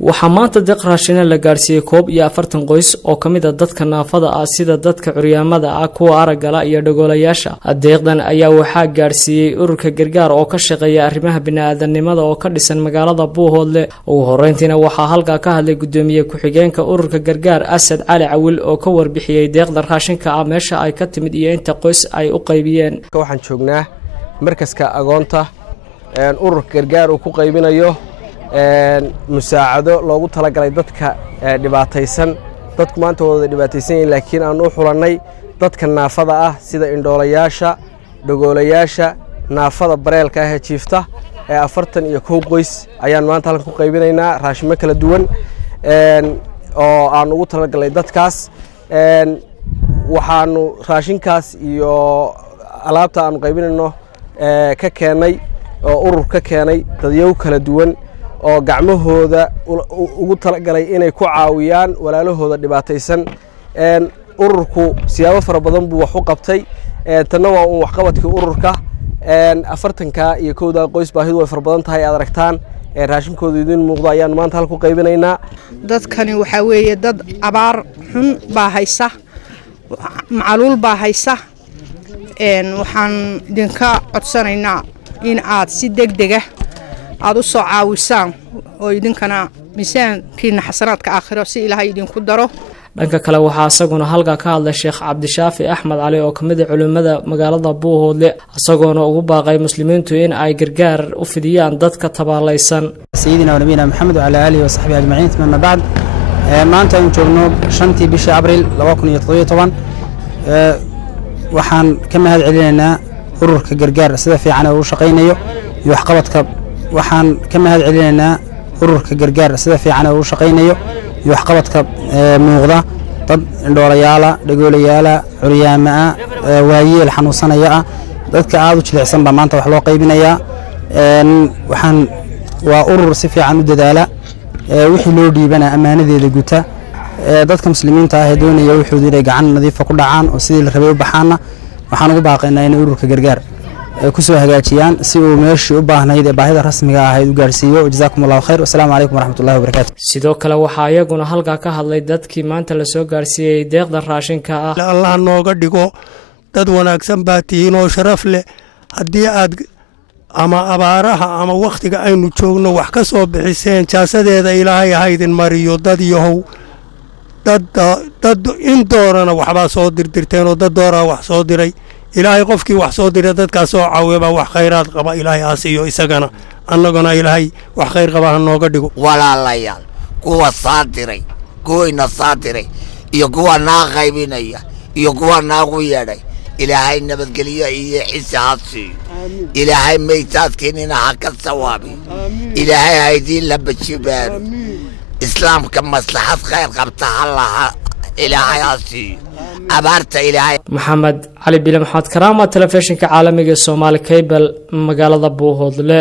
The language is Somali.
waxaa maanta deeq raashin la gaarsiiyay 41 qoys oo kamid ah dadka naafada ah sida dadka curyaamada ah kuwa aragala iyo dhagoolayaasha. Deeqdan ayaa waxaa gaarsiiyay ururka gargaar oo ka shaqeeya arrimaha bini'aadanimada oo ka dhisan magaalada Buuhoodle. Ugu horeyntiina waxaa halka ka hadlay gudoomiye ku-xigeenka ururka gargaar Asad Cali Cawil oo ka warbixiyay deeqda raashinka ah meesha ay ka timid iyo inta qoys ay u qaybiyeen. Waxaan joognaa markaska agoonta ururka gargaar uu ku qaybinayo musaacado loogu talagalay dadka dhibaataysan dadku maanta wada dhibaataysan laakiin aan u xulanay dadka naafada ah sida indhoolayaasha dhagoolayaasha naafada bareelka ah ee jiifta 41 qoys ayaan maanta halkan ku qaybinaynaa raashimo kala duwan oo aan ugu talagalay dadkaas waxaanu raashinkaas iyo alaabta aan qaybinayno ka keenay oo urur ka keenay dadyow kala duwan oo gacmahooda ugu talagalay inay ku caawiyaan walaalahooda dhibaataysan ururku siyaabo fara badan buu wax u qabtay tan waa wax qabadkii ururka 40ka iyo 1 qoys baahidu way fara badan tahay aad aragtaan raashinkooda idin muuqdo ayaan maanta halku qaybinaynaa. Dadkani waxa weeye dad abaar xun baa haysa macaluul baa haysa waxaan idinka codsanaynaa in aad si degdeg ah aad u soo caawisaan oo idinkana miisaankiina xasanaadka aakhiro si Ilaahay idinku daro. dhanka kale waxaa asaguna halka ka hadlay Sheekh Cabdishaafi Axmed Cali oo kamid ah culimada magaalada Buuhoodle asagoo ugu baaqay muslimiintu in ay gargaar u fidiyaan dadka tabaalaysan. Sayyidina wa nabiyina Muhammad wa ala alihi wa sahbihi ajma'in thumma ba'd. maanta aan joogno 5tii bishii Abriil 2017 waxaan ka mahad celinaynaa ururka gargaar sida fiican oo u shaqeynayo iyo waxqabadka waxaan ka mahad celinaynaa ururka gargaar sida fiican oo u shaqeynayo iyo waxqabadka muuqda dad indhoolayaala dhagoolayaala curyaama waayeel xanuunsanaya dadka aad u jilicsan ba maanta wax loo qaybinayaa waxaan waa urur si fiican u dadaala wixii loo dhiibana amaanadeeda guta dadka muslimiinta ah ee doonaya wuxuu inay gacan nadiif ah ku dhacaan oo sidii la rabay u baxaana waxaan ugu baaqaynaa in ururka gargaar ku soo hagaajiyaan si uu meeshii u baahnayd ee baahida rasmiga ah ay u gaarsiiyo. Jazaakumullahu khayr. Assalaamu alaykum warahmatullahi wabarakatuh. sidoo kale waxaa iyaguna halka ka hadlay dadkii maanta la soo gaarsiiyay deeqda raashinka ah. Allah nooga dhigo dad wanaagsan baa tihiin oo sharaf leh haddii aad ama abaaraha ama waqtiga aynu joogno wax ka soo bixiseen jaasadeeda Ilaahay ha idin mariyo dad yahow dad in doorana waxba soo dirtirteen oo dad doora wax soo diray Ilaahay qofkii wax soo diray dadkaas oo caawiba wax khayraad qaba Ilaahay asiyo isagana annaguna Ilaahay wax khayr qaba nooga dhigo. walaalayaal kuwa saadiray kuwayna saadiray iyo kuwa naa qaybinaya iyo kuwa naagu yeedhay Ilaahay nabadgeliyo iyo xisaabsi Ilaahay meeytaadkeenina ha ka sawaabi Ilaahay haydin la bajibaan islaamka maslaxad khayr qabta Allah Ilaahay asiyo abaarta Ilaahay. Maxamed Cali Biile Maxamed Karaama telefishinka caalamiga Soomaali Cable magaalada Buuhoodle.